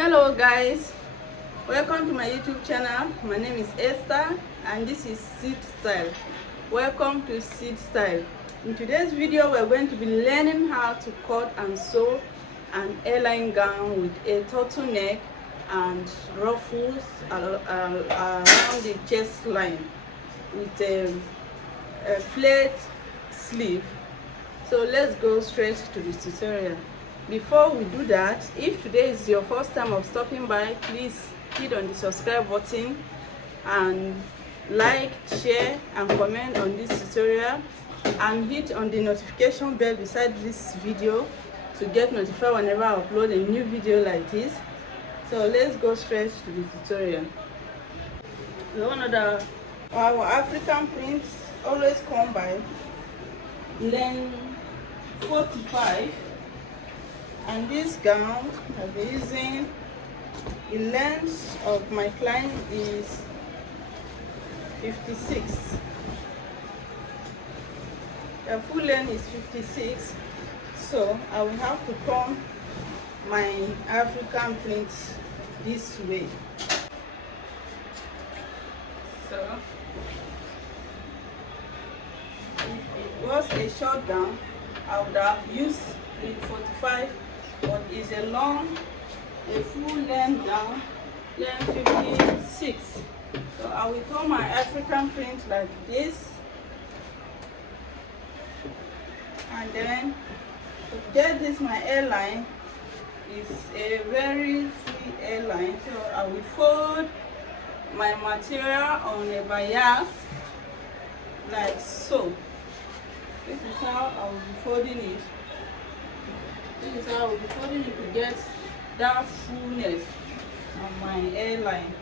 Hello guys, welcome to my YouTube channel. My name is Esther and this is Seed Style. Welcome to Seed Style. In today's video we're going to be learning how to cut and sew an airline gown with a turtleneck and ruffles around the chest line with a flared sleeve. So let's go straight to the tutorial. Before we do that, if today is your first time of stopping by, please hit on the subscribe button and like, share and comment on this tutorial, and hit on the notification bell beside this video to get notified whenever I upload a new video like this. So let's go straight to the tutorial. We all know that our African prints always come by length 45, and this gown I'll be using, the length of my client is 56. The full length is 56, so I will have to turn my African print this way. So if it was a short gown, I would have used the 45, but it's a full length gown, length 56. So I will turn my African print like this, and then to get this my airline is a very free airline. So I will fold my material on a bias like so. This is how I will be folding it. This is how I will be folding it to get that fullness on my airline.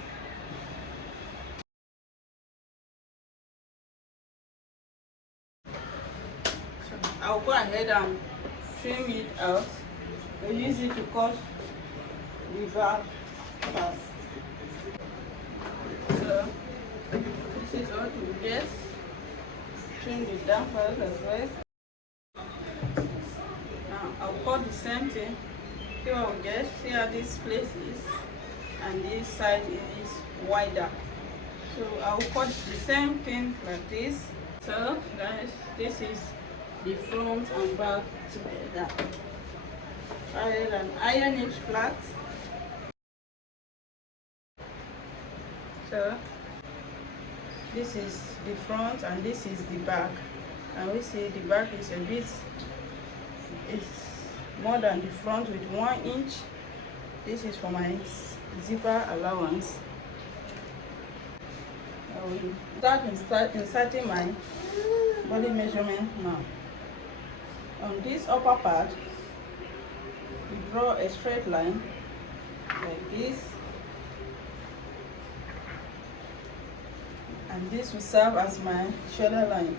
So I'll go ahead and trim it out. I'll use it to cut the back part. So this is what we get. Trim the down part as well. Now I'll cut the same thing. See what we get. See how this place is, and this side is wider. So I'll cut the same thing like this. So guys, this is the front and back together. I had an iron it flat. So this is the front and this is the back, and we see the back is a bit, it's more than the front with 1 inch. This is for my zipper allowance. I will start inserting my body measurement now. On this upper part, we draw a straight line like this, and this will serve as my shoulder line.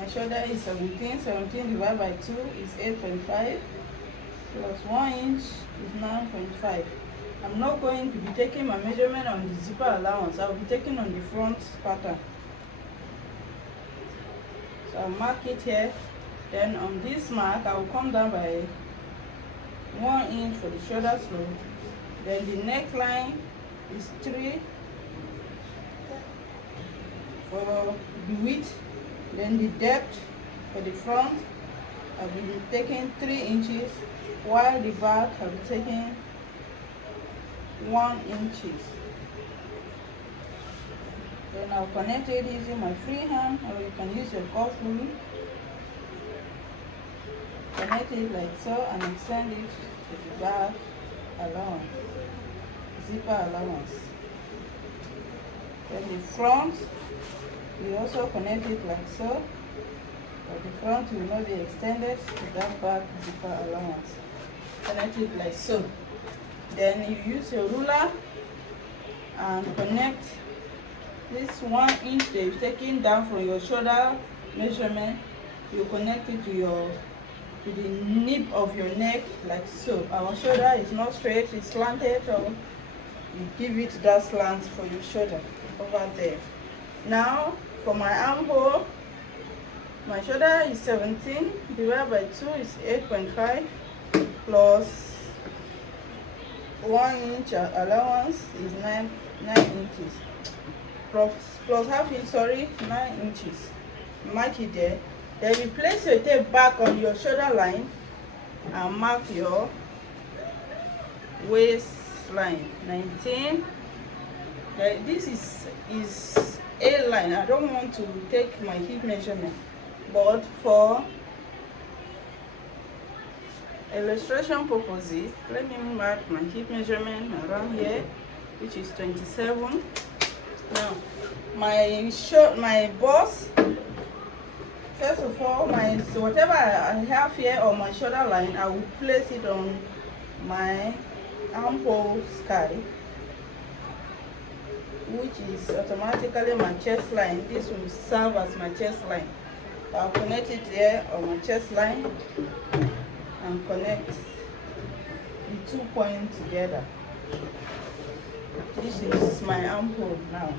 My shoulder is 17. 17 divided by 2 is 8.5, plus 1 inch is 9.5. I'm not going to be taking my measurement on the zipper allowance. I will be taking on the front pattern. So I'll mark it here. Then on this mark, I will come down by 1 inch for the shoulder slope. Then the neckline is 3 for the width. Then the depth for the front, I'll be taking 3 inches, while the back I'll be taking 1 inch. Then I'll connect it using my free hand, or you can use your golf rule. Connect it like so and extend it to the back allowance, zipper allowance. Then the front, we also connect it like so, but the front will not be extended to that back zipper allowance. Connect it like so. Then you use your ruler and connect this 1 inch that you're taking down from your shoulder measurement. You connect it to the nip of your neck like so. Our shoulder is not straight, it's slanted, so you give it that slant for your shoulder over there. Now for my armhole, my shoulder is 17 divided by 2 is 8.5, plus 1 inch allowance is 9 inches plus half inch, sorry, 9 inches. Mark it there. Then you place your tape back on your shoulder line and mark your waistline 19. This is a line. I don't want to take my hip measurement, but for illustration purposes, let me mark my hip measurement around here, which is 27. Now my bust, first of all, whatever I have here on my shoulder line, I will place it on my armhole sky, which is automatically my chest line. This will serve as my chest line. I'll connect it here on my chest line and connect the 2 points together. This is my armhole now.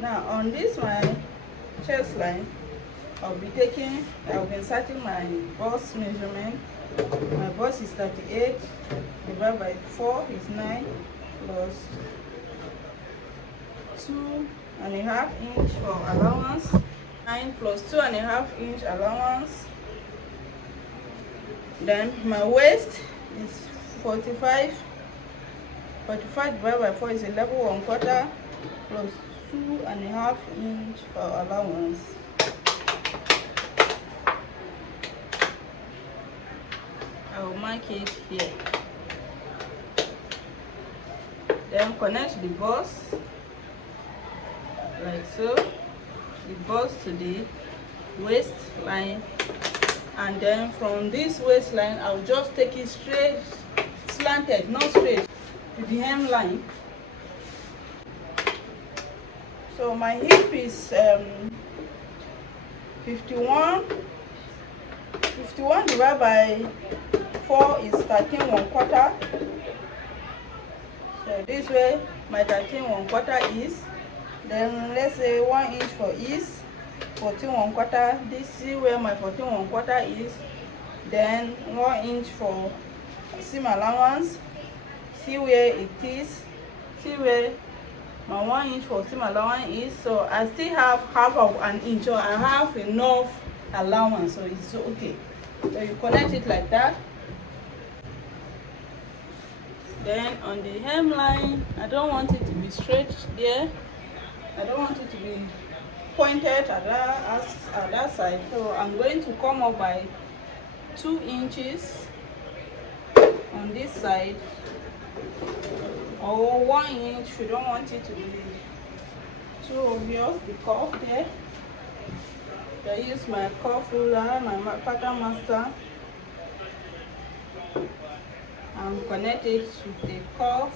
Now on this my chest line, I'll be inserting my bust measurement. My bust is 38 divided by 4 is 9 plus 2.5 inch for allowance. 9 plus 2.5 inch allowance. Then my waist is 45 divided by 4 is 11.25 plus 2.5 inch for allowance. I will mark it here. Then connect the bust like so, the bust to the waistline, and then from this waistline I'll just take it straight, slanted, not straight, to the hemline. So my hip is 51 divided by 4 is 13.25. So this way my 13.25 is. Then let's say 1 inch for east, 14.25. This see where my 14.25 is. Then 1 inch for seam allowance. See where it is. See where my 1 inch for seam allowance is. So I still have half of an inch, so I have enough allowance, so it's okay. So you connect it like that. Then on the hemline, I don't want it to be straight there. I don't want it to be pointed at that side, so I'm going to come up by 2 inches on this side, or 1 inch. We don't want it to be too obvious, the curve there. I use my curve ruler, my pattern master, and connect it with the curve.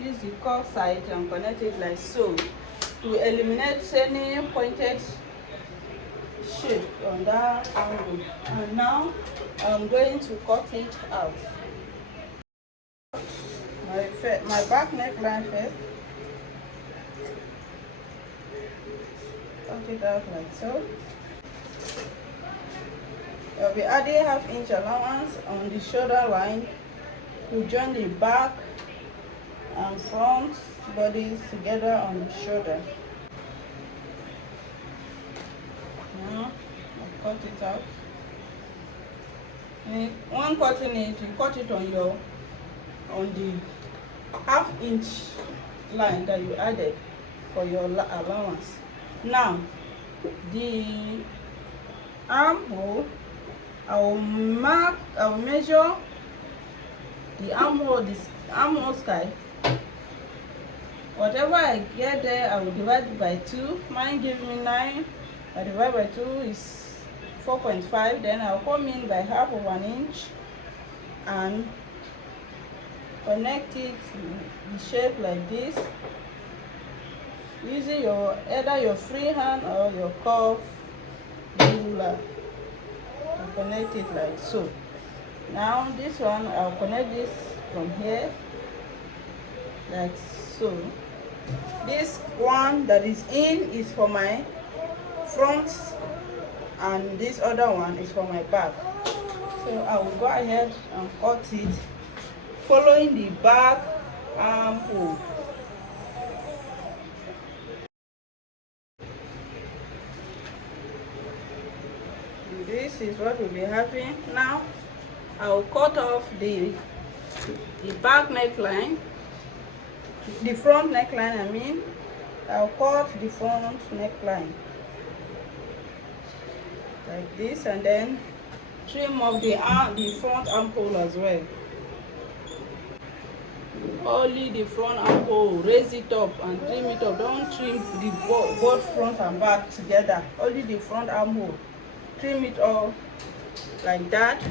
Use the curve side and connect it like so, to eliminate any pointed shape on that angle. And now I'm going to cut it out. My back neckline first. Cut it out like so. I'll be adding half inch allowance on the shoulder line to join the back and front bodies together on the shoulder. Now I'll cut it out. And when cutting it, you cut it on the half inch line that you added for your allowance. Now the armhole, I will measure the armhole sky. Whatever I get there, I will divide it by 2. Mine gives me 9. I divide by 2 is 4.5. Then I'll come in by half of an inch and connect it in shape like this, using either your free hand or your curve ruler to connect it like so. Now this one, I'll connect this from here like so. This one that is in is for my front, and this other one is for my back. So I will go ahead and cut it following the back armhole. This is what we'll be having. Now I'll cut off the back neckline, the front neckline I mean. I'll cut the front neckline like this, and then trim off the front armhole as well. Only the front armhole, raise it up and trim it up. Don't trim the both front and back together. Only the front armhole. Trim it all like that.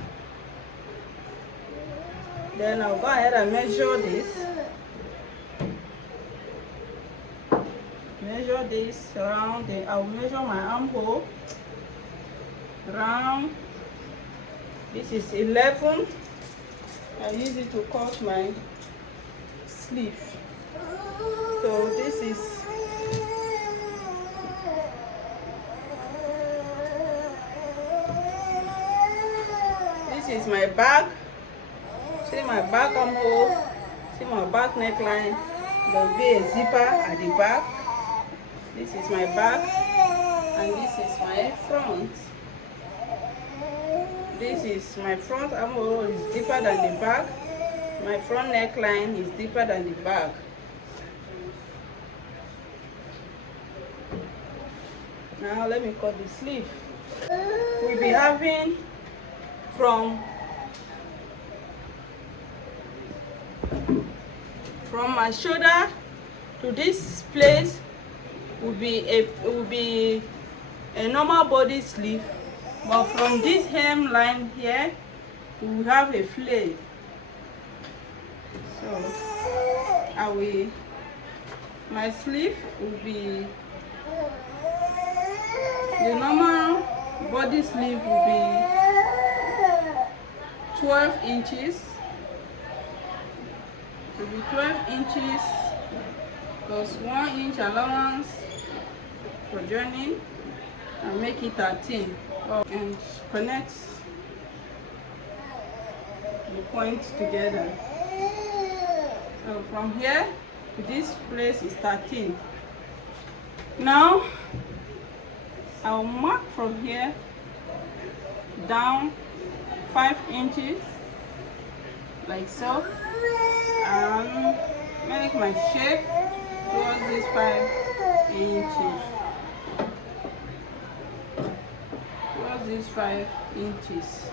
Then I'll go ahead and measure this. Measure this around. I'll measure my armhole round. This is 11. I use it to cut my sleeve. So this is my back. See my back armhole. See my back neckline. There will be a zipper at the back. This is my back, and this is my front. This is my front armhole is deeper than the back. My front neckline is deeper than the back. Now let me cut the sleeve. We'll be having from my shoulder to this place will be a normal body sleeve, but from this hemline here we will have a flare. So my sleeve will be, the normal body sleeve will be 12 inches. It will be 12 inches plus 1 inch allowance for joining, and make it 13. And connect the points together. So from here to this place is 13. Now I'll mark from here down 5 inches like so, and make my shape towards this 5 inches. Towards these 5 inches.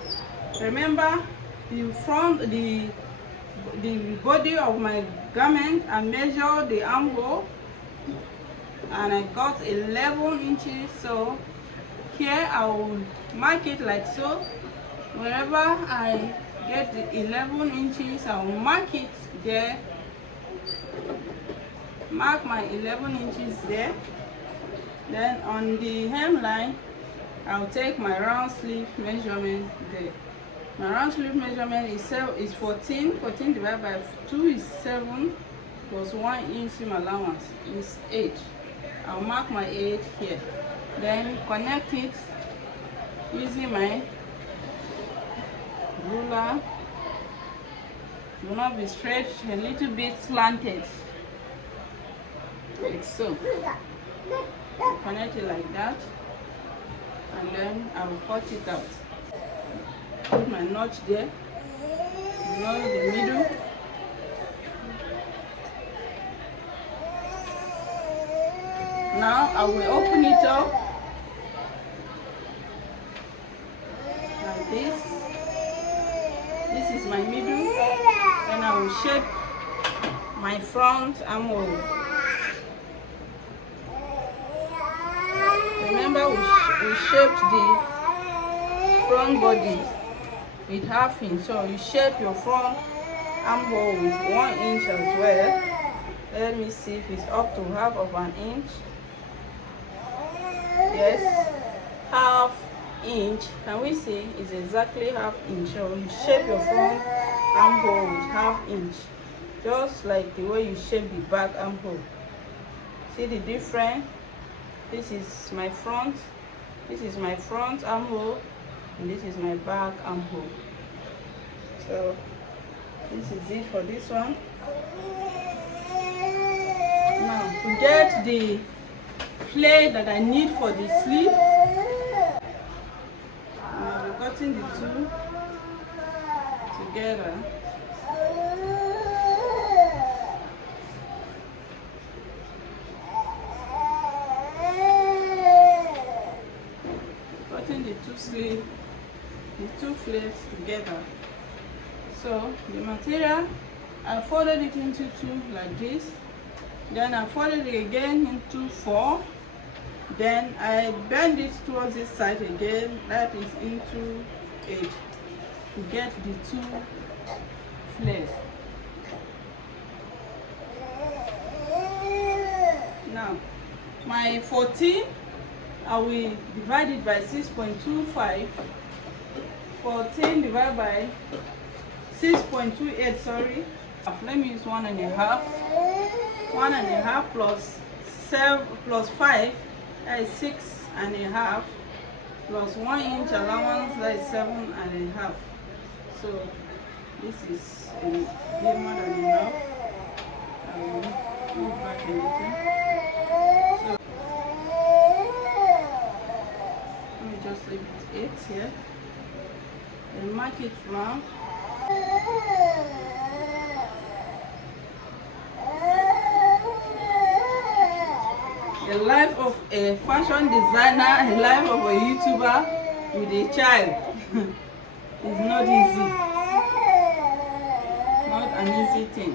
Remember, the body of my garment, I measured the armhole and I got 11 inches. So here I will mark it like so. Wherever I get the 11 inches, I will mark it there. Mark my 11 inches there. Then on the hemline, I'll take my round sleeve measurement there. My round sleeve measurement is 14. 14 divided by 2 is 7, plus 1 inch seam allowance is 8. I'll mark my 8 here. Then connect it using my ruler. It will not be stretched, a little bit slanted, like so. Connect it like that, and then I will cut it out. Put my notch there, notch the middle. Now I will open it up like this. This is my middle. Then I will shape my front armhole. Remember, we shaped the front body with 1/2 inch, so you shape your front armhole with 1 inch as well. Let me see if it's up to 1/2 inch. Yes, 1/2 inch. Can we see? It's exactly 1/2 inch. So you shape your front armhole with 1/2 inch, just like the way you shape the back armhole. See the difference? This is my front. This is my front armhole, and this is my back armhole. So This is it for this one. Now to get the plate that I need for the sleeve, I'll be cutting the two together. Cutting the two flares together. So the material, I folded it into two like this. Then I folded it again into 4. Then I bend it towards this side again, that is into 8, to get the two flares. Now my 14, I will divide it by 6.25. 14 divided by 6.28, sorry. Let me use 1.5. 1.5 plus 7 plus 5, that is 6.5, plus 1 inch allowance, that is 7.5. So this is a bit more than enough. I will move back a little. So let me just leave it 8 here and mark it round. The life of a fashion designer, a life of a YouTuber with a child is not easy. Not an easy thing.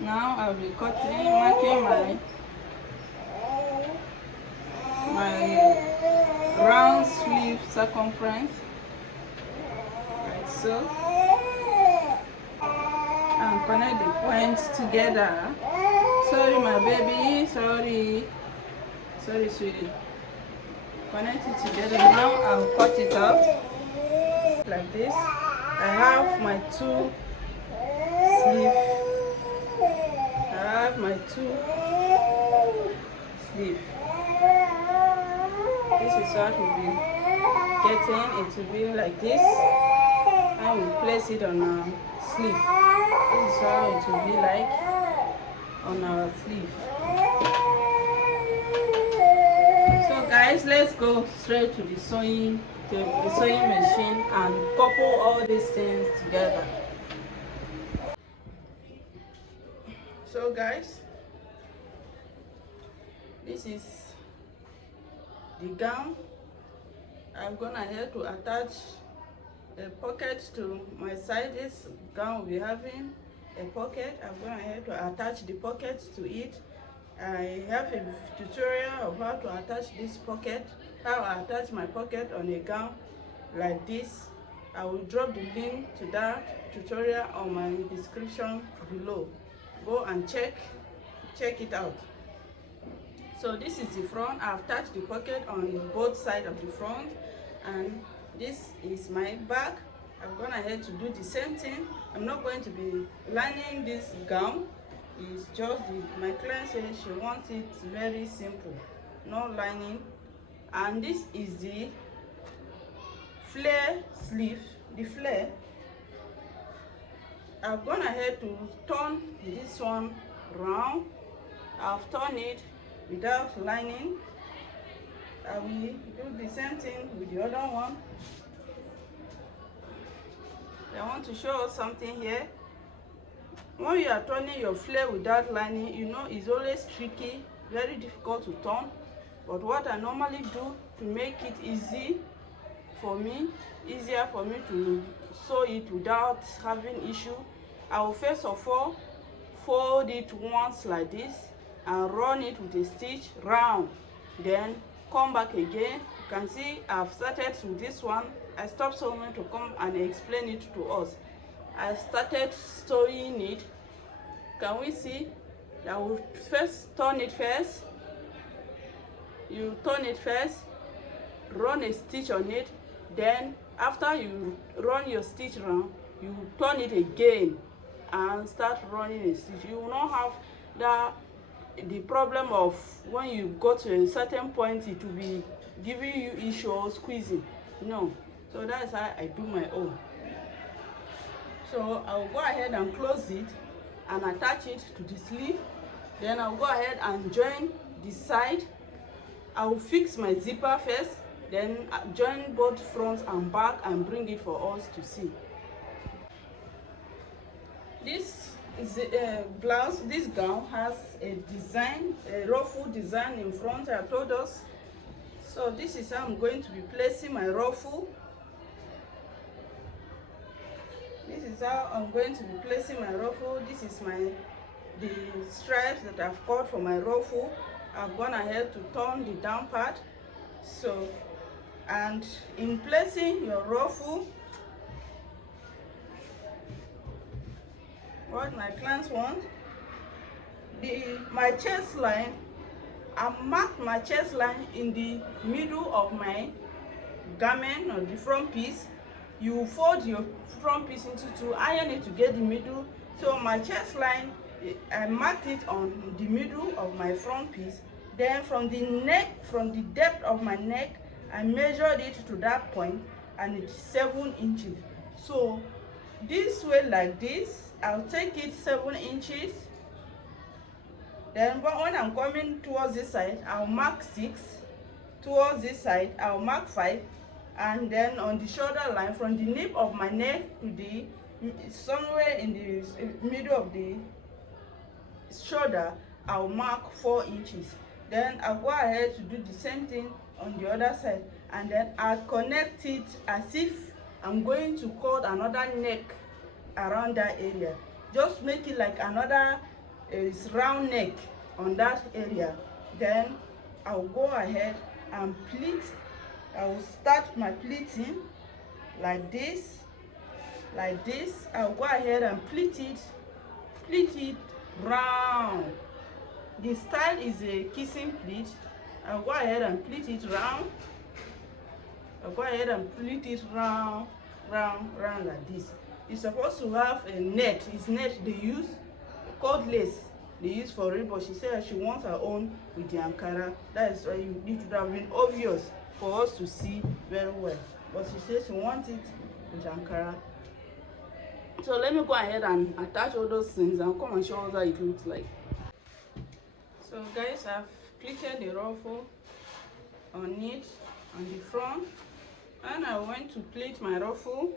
Now I'll be cutting, marking my round sleeve circumference, like so, and connect the points together. Sorry, my baby. Sorry, sweetie. Connect it together. Now I'll cut it out like this. I have my two sleeve. This is what we'll be getting. It will be like this. I will place it on our sleeve. This is how it will be like on our sleeve. So guys, let's go straight to the sewing machine and couple all these things together. So guys, this is the gown. I'm gonna have to attach a pocket to my side. This gown will be having a pocket. I'm going to have to attach the pocket to it. I have a tutorial of how to attach this pocket, how I attach my pocket on a gown like this. I will drop the link to that tutorial on my description below. Go and check it out. So this is the front. I've attached the pocket on both sides of the front, and this is my back. I'm gonna have to do the same thing. I'm not going to be lining this gown. It's just my client says she wants it very simple, no lining. And this is the flare sleeve. The flare, I'm gonna have to turn this one round. I've turned it without lining. I will do the same thing with the other one. I want to show us something here. When you are turning your flare without lining, you know it's always tricky, very difficult to turn. But what I normally do to make it easier for me to sew it without having issue, I will first of all fold it once like this and run it with a stitch round, then come back again. You can see I've started with this one. I stopped sewing to come and explain it to us. I started sewing it. Can we see? I will first turn it first. You turn it first, run a stitch on it, then after you run your stitch round, you turn it again and start running a stitch. You will not have the problem of when you go to a certain point it will be giving you issue or squeezing. No. So that's how I do my own. So I'll go ahead and close it and attach it to the sleeve. Then I'll go ahead and join the side. I'll fix my zipper first, then join both front and back and bring it for us to see. This is a blouse. This gown has a design, a ruffle design in front. I told us. So this is how I'm going to be placing my ruffle. This is how I'm going to be placing my ruffle. This is the stripes that I've cut for my ruffle. I've gone ahead to turn the down part. So, and in placing your ruffle, what my clients want, my chest line, I marked my chest line in the middle of my garment or the front piece. You fold your front piece into two, iron it to get the middle. So my chest line, I marked it on the middle of my front piece. Then from the neck, from the depth of my neck, I measured it to that point, and it's 7 inches. So this way, like this, I'll take it 7 inches. Then when I'm coming towards this side, I'll mark 6. Towards this side, I'll mark 5. And then on the shoulder line, from the nape of my neck to the somewhere in the middle of the shoulder, I'll mark 4 inches. Then I'll go ahead to do the same thing on the other side, and then I'll connect it as if I'm going to cut another neck around that area. Just make it like another round neck on that area. Then I'll go ahead and pleat. I will start my pleating like this, like this. I'll go ahead and pleat it round. The style is a kissing pleat. I'll go ahead and pleat it round. I'll go ahead and pleat it round like this. It's supposed to have a net. It's net they use, cord lace they use for it, but she said she wants her own with the Ankara. That is why it would have been obvious for us to see very well. But she said she wants it with Ankara. So let me go ahead and attach all those things and come and show us how it looks like. So guys, I've pleated the ruffle on it on the front, and I went to pleat my ruffle.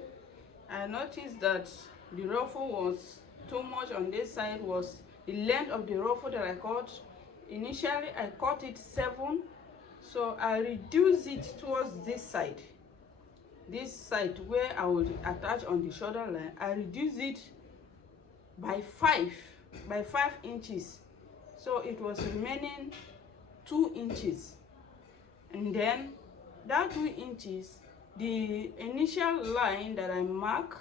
I noticed that the ruffle was too much on this side, was the length of the ruffle that I cut. Initially I cut it 7, so I reduced it towards this side where I would attach on the shoulder line. I reduced it by 5 inches, so it was remaining 2 inches. And then that 2 inches, the initial line that I mark,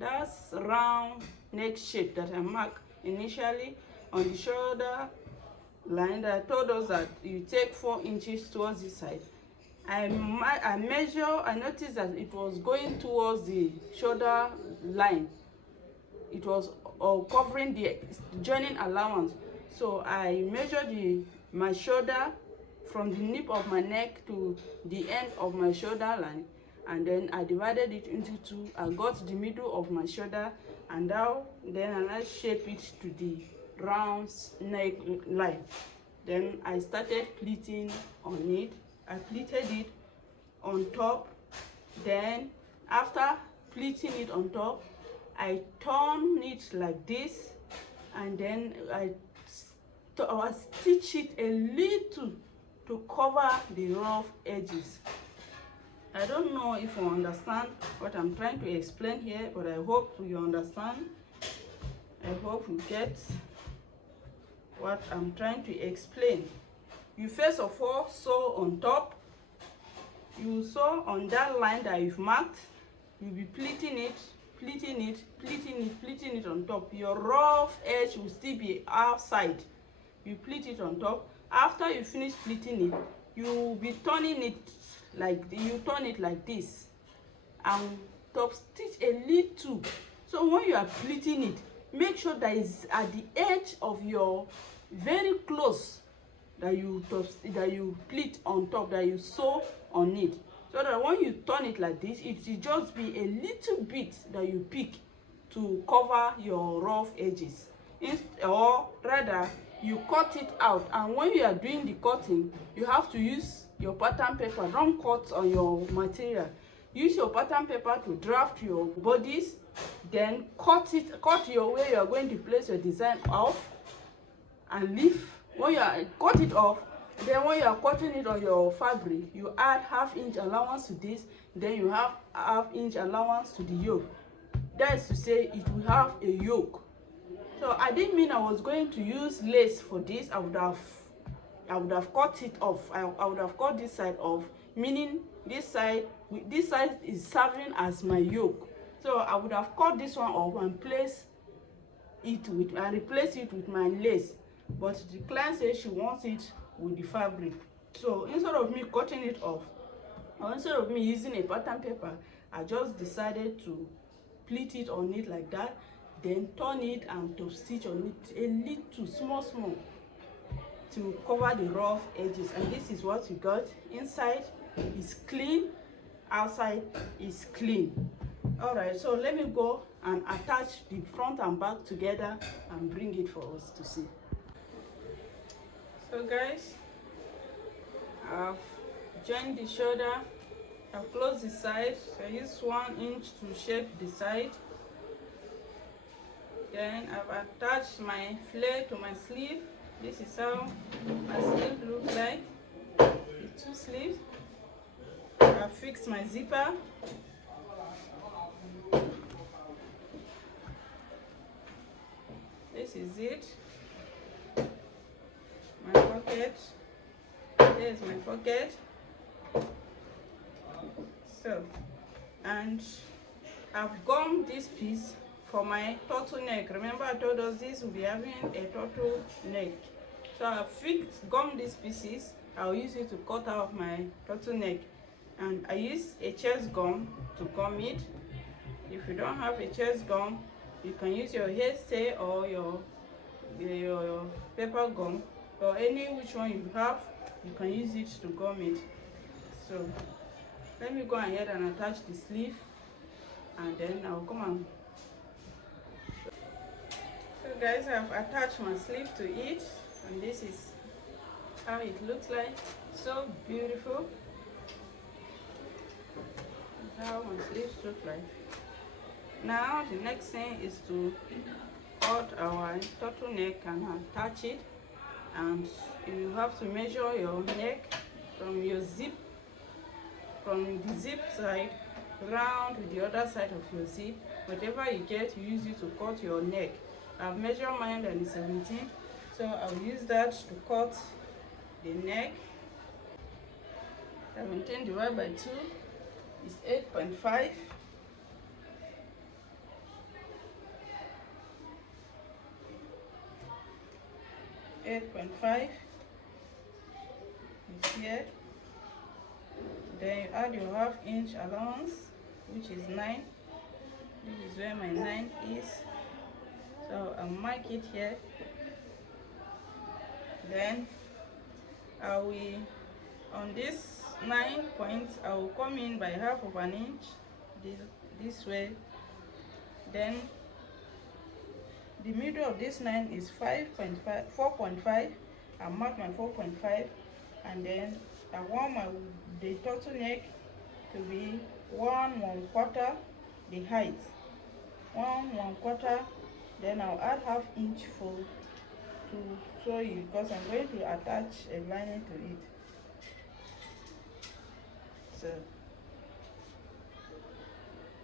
that's round neck shape that I mark initially on the shoulder line, that told us that you take 4 inches towards this side. I measure, I noticed that it was going towards the shoulder line. It was covering the joining allowance. So I measured my shoulder from the nape of my neck to the end of my shoulder line, and then I divided it into 2. I got the middle of my shoulder, and now then I shape it to the round neck line. Then I started pleating on it. I pleated it on top. Then after pleating it on top, I turn it like this, and then I stitch it a little to cover the rough edges. I don't know if you understand what I'm trying to explain here, but I hope you understand. I hope you get what I'm trying to explain. You first of all sew on top. You sew on that line that you've marked. You'll be pleating it on top. Your rough edge will still be outside. You pleat it on top. After you finish pleating it, you will be turning it like this and top stitch a little. So when you are pleating it, make sure that it's at the edge of your very close that you pleat on top, that you sew on it, so that when you turn it like this, it will just be a little bit that you pick to cover your rough edges, or rather you cut it out. And when you are doing the cutting, you have to use your pattern paper. Don't cut on your material. Use your pattern paper to draft your bodies, then cut your where you are going to place your design off, and leave. When you are cut it off, then when you are cutting it on your fabric, you add ½ inch allowance to this, then you have ½ inch allowance to the yoke. That is to say, it will have a yoke. So I didn't mean I was going to use lace for this. I would have cut it off. I would have cut this side off, meaning this side is serving as my yoke. So I would have cut this one off and replace it with my lace. But the client says she wants it with the fabric. So instead of me cutting it off, or instead of me using a pattern paper, I just decided to pleat it on it like that, then turn it and to stitch on it a little small to cover the rough edges. And this is what you got. Inside is clean, outside is clean. All right, so let me go and attach the front and back together and bring it for us to see. So guys, I've joined the shoulder, I've closed the side. So I use 1 inch to shape the side. Then I've attached my flare to my sleeve. This is how my sleeve looks like, with 2 sleeves. I've fixed my zipper. This is it. My pocket. There's my pocket. So, and I've gummed this piece for my turtleneck. Remember I told us this will be having a turtleneck. So I've gummed these pieces. I'll use it to cut out my turtleneck. And I use a chest gum to gum it. If you don't have a chest gum, you can use your hairstay or your paper gum, or any which one you have, you can use it to gum it. So let me go ahead and attach the sleeve, and then I'll come and so guys, I've attached my sleeve to it, and this is how it looks like. So beautiful. That's how my sleeves look like. Now the next thing is to cut our turtleneck and attach it. And you have to measure your neck from the zip side round to the other side of your zip. Whatever you get, you use it to cut your neck. I've measured mine and it's 17, so I'll use that to cut the neck. 17 divided by 2 is 8.5. is here. Then you add your ½ inch allowance, which is 9. This is where my 9 is. So I'll mark it here. Then I will, on this 9 points, I will come in by ½ inch this way. Then the middle of this 9 is 4.5. I mark my 4.5, and then I want the turtleneck to be 1/1/4 the height. 1/1/4. Then I'll add ½ inch to show you, because I'm going to attach a lining to it. So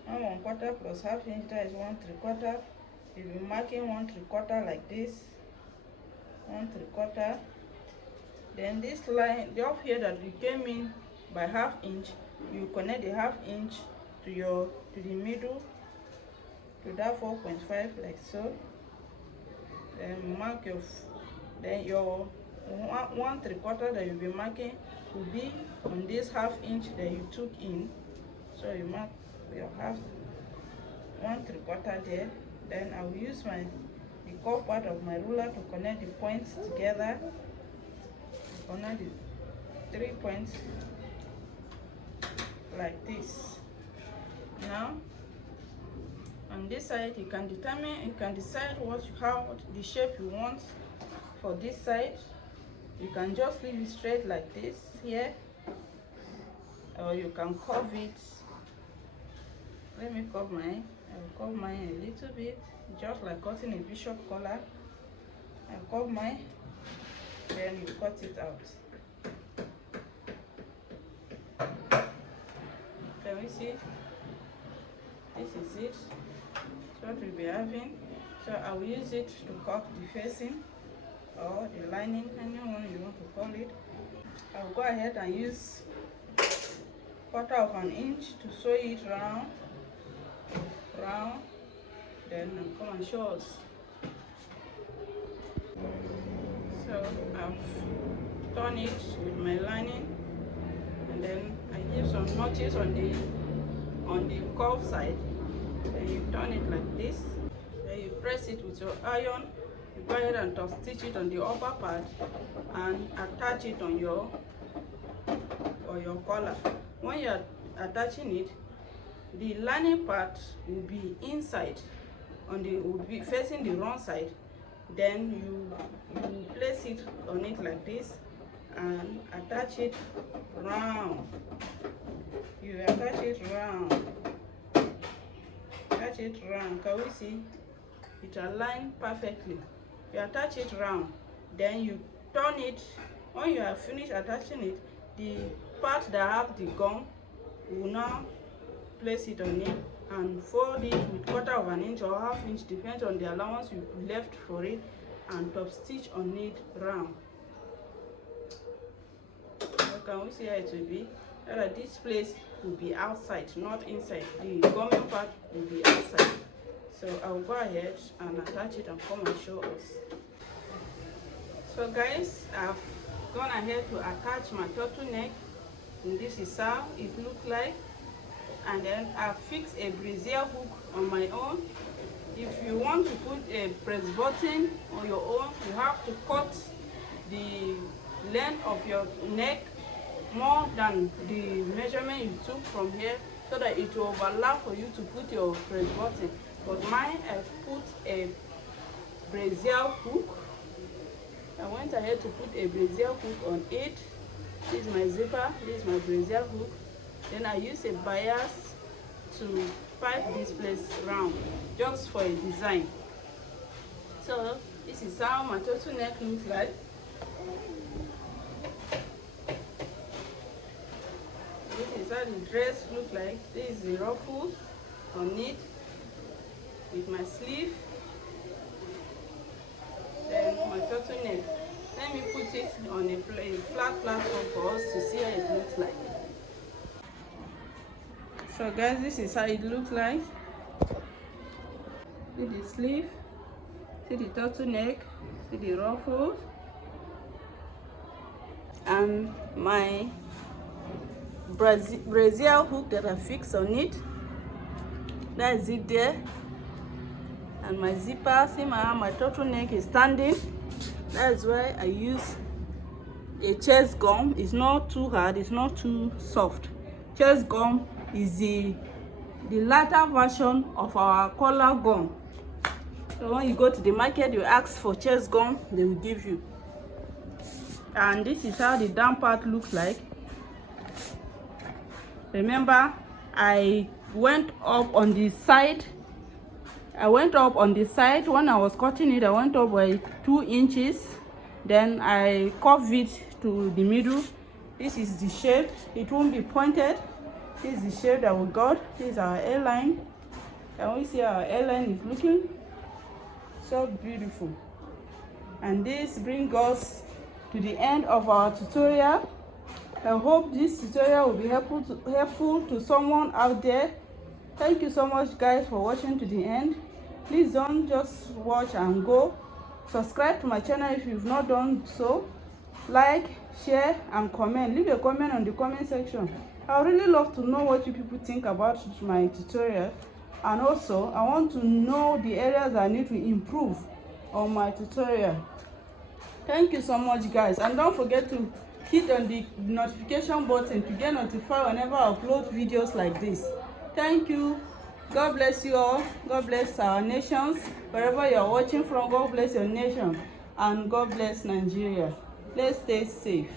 1/1/4 plus ½ inch, that is 1/3/4. You'll be marking 1/3/4 like this, 1/3/4. Then this line up here that you came in by ½ inch, you connect the ½ inch to the middle, to that 4.5 like so. Then mark your 1/3/4 that you'll be marking will be on this ½ inch that you took in. So you mark your 1/3/4 there. Then I will use the curved part of my ruler to connect the points together. Connect the 3 points like this. Now On this side, you can decide how the shape you want for this side. You can just leave it straight like this here, or you can curve it. Let me curve mine. I'll curve mine a little bit, just like cutting a bishop collar. I'll curve mine, then you cut it out. Can we see? This is it. What we'll be having. So I will use it to cut the facing or the lining, anyone you want to call it. I'll go ahead and use 1/4 inch to sew it round, then I'll come and show us. So I've done it with my lining, and then I give some notches on the curve side. Then you turn it like this. Then you press it with your iron. You go ahead and stitch it on the upper part and attach it on your collar. When you are attaching it, the lining part will be inside, will be facing the wrong side. Then you place it on it like this and attach it round. You attach it round. Attach it round. Can we see? It aligned perfectly. You attach it round, then you turn it. When you have finished attaching it, the part that have the gum will now place it on it and fold it with 1/4 inch or 1/2 inch, depends on the allowance you left for it, and top stitch on it round. So can we see how it will be? That this place will be outside, not inside. The gumming part will be outside. So I'll go ahead and attach it and come and show us. So guys, I've gone ahead to attach my turtleneck, and this is how it looks like. And then I've fixed a brazier hook on my own. If you want to put a press button on your own, you have to cut the length of your neck more than the measurement you took from here, so that it will overlap for you to put your press button. But mine, I put a brazier hook. I went ahead to put a brazier hook on it. This is my zipper, this is my brazier hook. Then I use a bias to pipe this place round, just for a design. So this is how my turtleneck looks like. This is how the dress looks like. This is the ruffles on it with my sleeve. Then my turtleneck. Let me put it on a flat platform for us to see how it looks like. So guys, this is how it looks like. See the sleeve, see the turtleneck, see the ruffles, and my brazier hook that I fixed on it. That is it there. And my zipper, see my turtleneck is standing. That's why I use a chest gum. It's not too hard, it's not too soft. Chest gum is the lighter version of our collar gum. So when you go to the market, you ask for chest gum, they will give you. And this is how the down part looks like. Remember, I went up on the side. When I was cutting it. I went up by 2 inches. Then I curved it to the middle. This is the shape. It won't be pointed. This is the shape that we got. This is our hairline. Can we see our hairline is looking so beautiful? And this brings us to the end of our tutorial. I hope this tutorial will be helpful to someone out there. Thank you so much guys for watching to the end. Please don't just watch and go. Subscribe to my channel if you've not done so. Like, share and comment. Leave a comment on the comment section. I would really love to know what you people think about my tutorial. And also, I want to know the areas I need to improve on my tutorial. Thank you so much guys, and don't forget to hit on the notification button to get notified whenever I upload videos like this. Thank you. God bless you all. God bless our nations. Wherever you are watching from, God bless your nation. And God bless Nigeria. Let's stay safe.